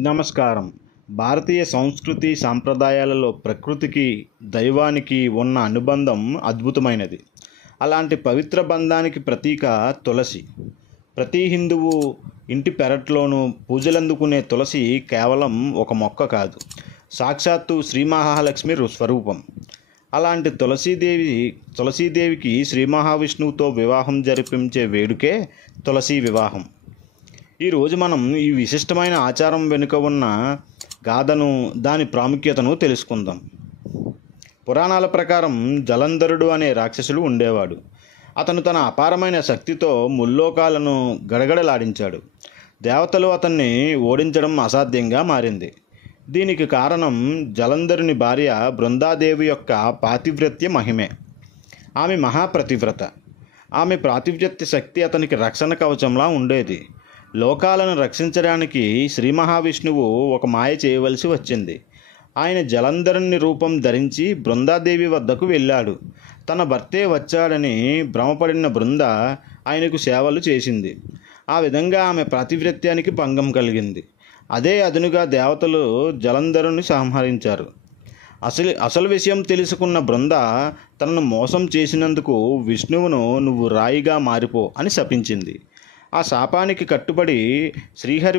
నమస్కారం. భారతీయ సంస్కృతి సాంప్రదాయాలలో ప్రకృతికి, దైవానికి ఉన్న అనుబంధం అద్భుతమైనది. అలాంటి పవిత్ర బంధానికి ప్రతీక తులసి. ప్రతి హిందువు ఇంటి పెరట్లోనూ పూజలందుకునే తులసి కేవలం ఒక మొక్క కాదు, సాక్షాత్తు శ్రీ మహాలక్ష్మి స్వరూపం. అలాంటి తులసీదేవికి శ్రీ మహావిష్ణువుతో వివాహం జరిపించే వేడుకే తులసీ వివాహం. ఈరోజు మనం ఈ విశిష్టమైన ఆచారం వెనుక ఉన్న గాథను, దాని ప్రాముఖ్యతను తెలుసుకుందాం. పురాణాల ప్రకారం జలంధరుడు అనే రాక్షసుడు ఉండేవాడు. అతను తన అపారమైన శక్తితో ముల్లోకాలను గడగడలాడించాడు. దేవతలు అతన్ని ఓడించడం అసాధ్యంగా మారింది. దీనికి కారణం జలంధరుని భార్య బృందాదేవి యొక్క పాతివ్రత్య మహిమే. ఆమె మహాప్రతివ్రత. ఆమె పాతివ్రత్య శక్తి అతనికి రక్షణ కవచంలా ఉండేది. లోకాలను రక్షించడానికి శ్రీ మహావిష్ణువు ఒక మాయ చేయవలసి వచ్చింది. ఆయన జలంధరుని రూపం ధరించి బృందాదేవి వద్దకు వెళ్ళాడు. తన భర్తే వచ్చాడని భ్రమపడిన బృంద ఆయనకు సేవలు చేసింది. ఆ విధంగా ఆమె పాతివ్రత్యానికి భంగం కలిగింది. అదే అదునుగా దేవతలు జలంధరుని సంహరించారు. అసలు విషయం తెలుసుకున్న బృంద తనను మోసం చేసినందుకు విష్ణువును "నువ్వు రాయిగా మారిపో" అని శపించింది. ఆ శాపానికి కట్టుబడి శ్రీహరి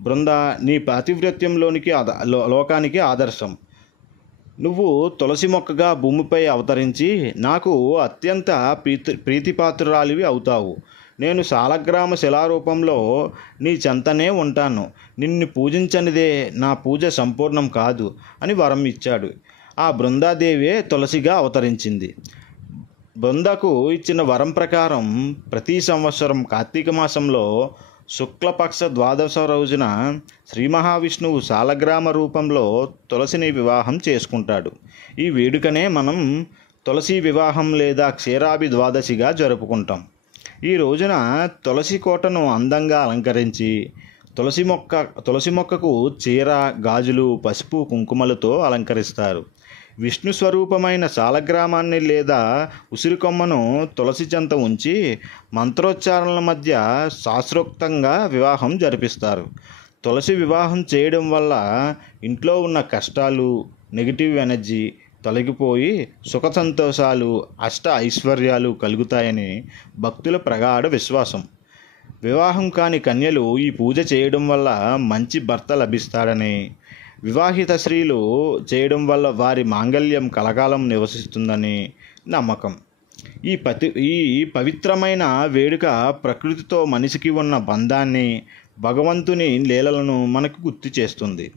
బృంద నీ పాతివ్రత్యంలోనికి లోకానికి ఆదర్శం. నువ్వు తులసి మొక్కగా భూమిపై అవతరించి నాకు అత్యంత ప్రీతిపాత్రురాలివి అవుతావు. నేను సాలగ్రామ శిలారూపంలో నీ చెంతనే ఉంటాను. నిన్ను పూజించనిదే నా పూజ సంపూర్ణం కాదు అని వరం ఇచ్చాడు. ఆ బృందాదేవే తులసిగా అవతరించింది. బృందకు ఇచ్చిన వరం ప్రకారం ప్రతి సంవత్సరం కార్తీక మాసంలో శుక్లపక్ష ద్వాదశ రోజున శ్రీ మహావిష్ణువు సాలగ్రామ రూపంలో తులసిని వివాహం చేసుకుంటాడు. ఈ వేడుకనే మనం తులసి వివాహం లేదా క్షీరాభి ద్వాదశిగా జరుపుకుంటాం. ఈ రోజున తులసి కోటను అందంగా అలంకరించి తులసి మొక్కకు చీర, గాజులు, పసుపు, కుంకుమలతో అలంకరిస్తారు. విష్ణు స్వరూపమైన సాలగ్రామాన్ని లేదా ఉసిరికొమ్మను తులసి చెంత ఉంచి మంత్రోచ్చారణల మధ్య శాస్త్రోక్తంగా వివాహం జరిపిస్తారు. తులసి వివాహం చేయడం వల్ల ఇంట్లో ఉన్న కష్టాలు, నెగిటివ్ ఎనర్జీ తొలగిపోయి సుఖ సంతోషాలు, అష్ట ఐశ్వర్యాలు కలుగుతాయని భక్తుల ప్రగాఢ విశ్వాసం. వివాహం కాని కన్యలు ఈ పూజ చేయడం వల్ల మంచి భర్త లభిస్తాడని, వివాహిత స్త్రీలు చేయడం వల్ల వారి మాంగళ్యం కలకాలం నివసిస్తుందని నమ్మకం. ఈ పవిత్రమైన వేడుక ప్రకృతితో మనిషికి ఉన్న బంధాన్ని, భగవంతుని లీలలను మనకు గుర్తు చేస్తుంది.